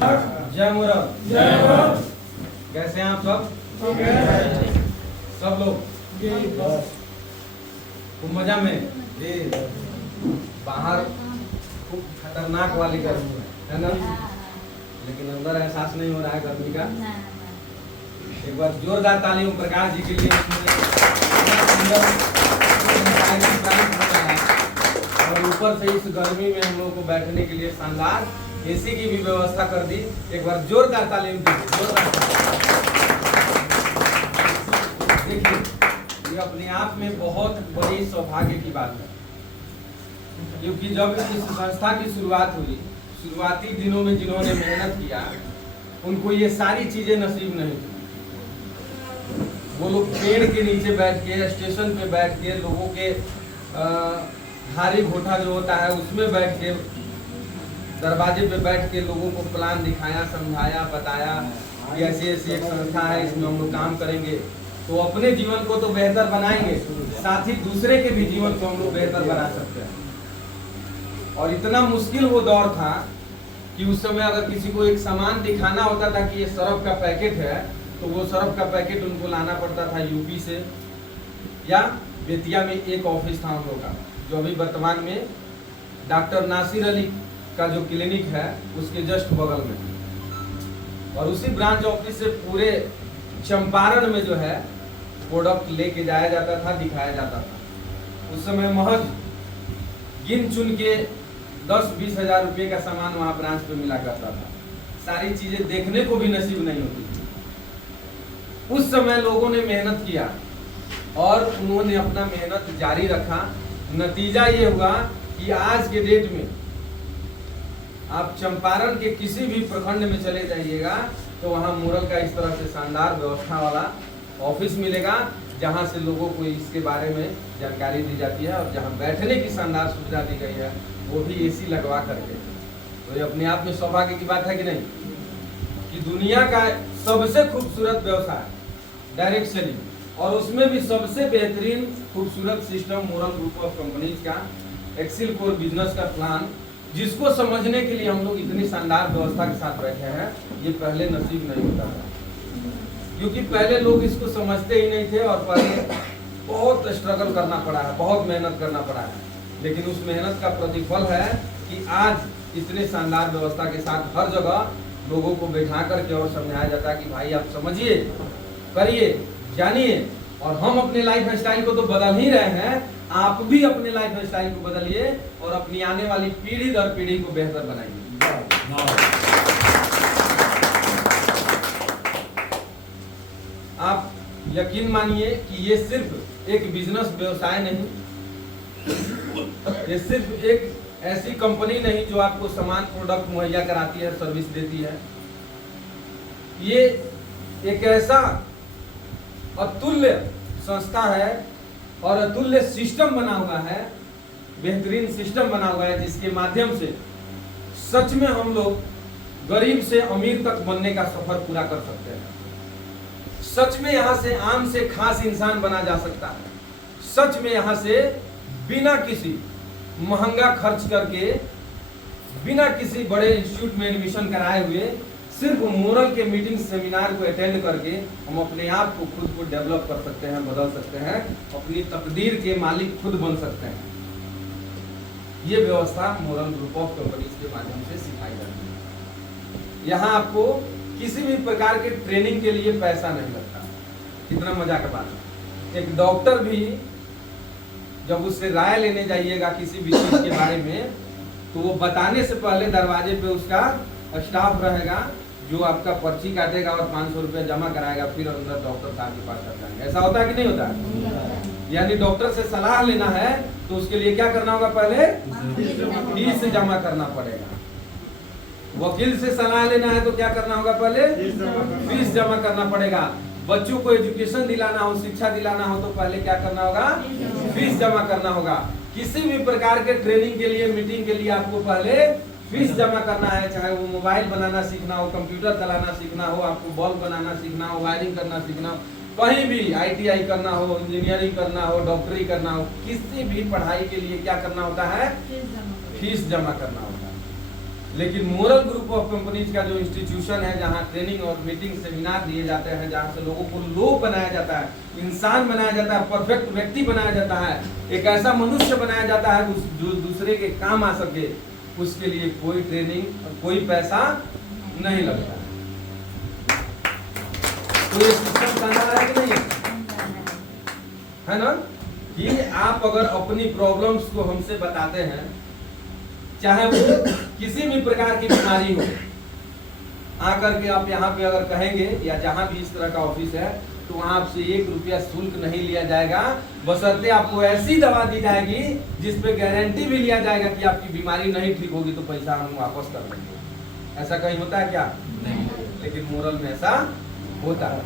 जय मुराद। जय मुराद। कैसे हैं आप सब? सब लोग खूब मजा में जी। बाहर खूब खतरनाक वाली गर्मी है ना, लेकिन अंदर एहसास नहीं हो रहा है गर्मी का। एक बार जोरदार ताली ओम प्रकाश जी के लिए। और ऊपर से इस गर्मी में हम लोगों को बैठने के लिए शानदार एसी की भी व्यवस्था कर दी। एक बार जोरदार ताली जोरदार। देखिए, ये अपने आप में बहुत बड़ी सौभाग्य की बात है, क्योंकि जब इस संस्था की शुरुआत हुई, शुरुआती दिनों में जिन्होंने मेहनत किया उनको ये सारी चीजें नसीब नहीं थी। वो लोग पेड़ के नीचे बैठ के, स्टेशन पे बैठ के, लोगों के भारी घोटा जो होता है उसमें बैठ के, दरवाजे पे बैठ के लोगों को प्लान दिखाया, समझाया, बताया कि ऐसी ऐसी एक संस्था है, इसमें हम लोग काम करेंगे तो अपने जीवन को तो बेहतर बनाएंगे, साथ ही दूसरे के भी जीवन को हम लोग बेहतर बना सकते हैं। और इतना मुश्किल वो दौर था कि उस समय अगर किसी को एक सामान दिखाना होता था कि ये सरफ का पैकेट है, तो वो सरफ का पैकेट उनको लाना पड़ता था यूपी से, या बेतिया में एक ऑफिस था हम लोग का, जो अभी वर्तमान में डॉक्टर नासिर अली का जो क्लिनिक है उसके जस्ट बगल में। और उसी ब्रांच ऑफिस से पूरे चंपारण में जो है प्रोडक्ट लेके जाया जाता था, दिखाया जाता था। उस समय महज गिन चुन के 10-20 हजार रुपये का सामान वहाँ ब्रांच पे मिला करता था। सारी चीजें देखने को भी नसीब नहीं होती थी। उस समय लोगों ने मेहनत किया और उन्होंने अपना मेहनत जारी रखा। नतीजा ये हुआ कि आज के डेट में आप चंपारण के किसी भी प्रखंड में चले जाइएगा तो वहाँ मुरल का इस तरह से शानदार व्यवस्था वाला ऑफिस मिलेगा, जहाँ से लोगों को इसके बारे में जानकारी दी जाती है और जहाँ बैठने की शानदार सुविधा दी गई है, वो भी एसी लगवा करके। तो ये अपने आप में सौभाग्य की बात है कि नहीं, कि दुनिया का सबसे खूबसूरत व्यवसाय डायरेक्ट सेलिंग, और उसमें भी सबसे बेहतरीन खूबसूरत सिस्टम मुरल ग्रुप ऑफ कंपनीज का एक्सेल कोर बिजनेस का प्लान, जिसको समझने के लिए हम लोग इतनी शानदार व्यवस्था के साथ बैठे हैं, ये पहले नसीब नहीं होता था। क्योंकि पहले लोग इसको समझते ही नहीं थे और पहले बहुत स्ट्रगल करना पड़ा है, बहुत मेहनत करना पड़ा है। लेकिन उस मेहनत का प्रतिफल है कि आज इतने शानदार व्यवस्था के साथ हर जगह लोगों को बैठा करके और समझाया जाता है कि भाई आप समझिए, करिए, जानिए, और हम अपने लाइफ स्टाइल को तो बदल ही रहे हैं, आप भी अपने लाइफ स्टाइल को बदलिए और अपनी आने वाली पीढ़ी दर पीढ़ी को बेहतर बनाइए। आप यकीन मानिए कि ये सिर्फ एक बिजनेस व्यवसाय नहीं, ये सिर्फ एक ऐसी कंपनी नहीं जो आपको सामान प्रोडक्ट मुहैया कराती है, सर्विस देती है। ये एक ऐसा अतुल्य संस्था है और अतुल्य सिस्टम बना हुआ है, बेहतरीन सिस्टम बना हुआ है, जिसके माध्यम से सच में हम लोग गरीब से अमीर तक बनने का सफर पूरा कर सकते हैं। सच में यहाँ से आम से खास इंसान बना जा सकता है। सच में यहाँ से बिना किसी महंगा खर्च करके, बिना किसी बड़े इंस्टीट्यूट में एडमिशन कराए हुए, सिर्फ मोरल के मीटिंग सेमिनार को अटेंड करके हम अपने आप को खुद को डेवलप कर सकते हैं, बदल सकते हैं, अपनी तकदीर के मालिक खुद बन सकते हैं। ये व्यवस्था मोरल ग्रुप ऑफ कंपनीज के माध्यम से सिखाई जाती है। यहाँ आपको किसी भी प्रकार के ट्रेनिंग के लिए पैसा नहीं लगता। कितना मजा का बात है। एक डॉक्टर भी जब उससे राय लेने जाइएगा किसी भी चीज के बारे में, तो वो बताने से पहले दरवाजे पे उसका स्टाफ रहेगा जो आपका पर्ची काटेगा और 500 रुपया जमा कराएगा, फिर अंदर डॉक्टर साहब के पास कर जाएंगे। ऐसा होता है कि नहीं होता है? यानी डॉक्टर से सलाह लेना है तो उसके लिए क्या करना होगा, पहले फीस जमा करना पड़ेगा। वकील से सलाह लेना है तो क्या करना होगा, पहले फीस जमा करना पड़ेगा। बच्चों को एजुकेशन दिलाना हो, शिक्षा दिलाना हो, तो पहले क्या करना होगा, फीस जमा करना होगा। किसी भी प्रकार के ट्रेनिंग के लिए, मीटिंग के लिए आपको पहले फीस जमा करना है। चाहे वो मोबाइल बनाना सीखना हो, कंप्यूटर चलाना सीखना हो, आपको बल्ब बनाना सीखना हो, वायरिंग करना सीखना हो, कहीं भी ITI करना हो, इंजीनियरिंग करना हो, डॉक्टरी करना हो, किसी भी पढ़ाई के लिए क्या करना होता है, फीस जमा करना होता है। लेकिन मोरल ग्रुप ऑफ कंपनीज का जो इंस्टीट्यूशन है, जहाँ ट्रेनिंग और मीटिंग सेमिनार दिए जाते हैं, जहाँ से लोगों को लोग बनाया जाता है, इंसान बनाया जाता है, परफेक्ट व्यक्ति बनाया जाता है, एक ऐसा मनुष्य बनाया जाता है जो दूसरे के काम आ सके, उसके लिए कोई ट्रेनिंग, कोई पैसा नहीं लगता। तो ये सिस्टम शानदार है कि नहीं है ना, कि आप अगर अपनी प्रॉब्लम्स को हमसे बताते हैं, चाहे वो किसी भी प्रकार की बीमारी हो, आकर के आप यहाँ पे अगर कहेंगे या जहाँ भी इस तरह का ऑफिस है, तो वहाँ आपसे 1 रुपया शुल्क नहीं लिया जाएगा, बशर्ते आपको ऐसी दवा दी जाएगी जिस पे गारंटी भी लिया जाएगा कि आपकी बीमारी नहीं ठीक होगी तो पैसा हम वापस कर देंगे। ऐसा कहीं होता है क्या? नहीं। लेकिन मोरल में ऐसा होता है।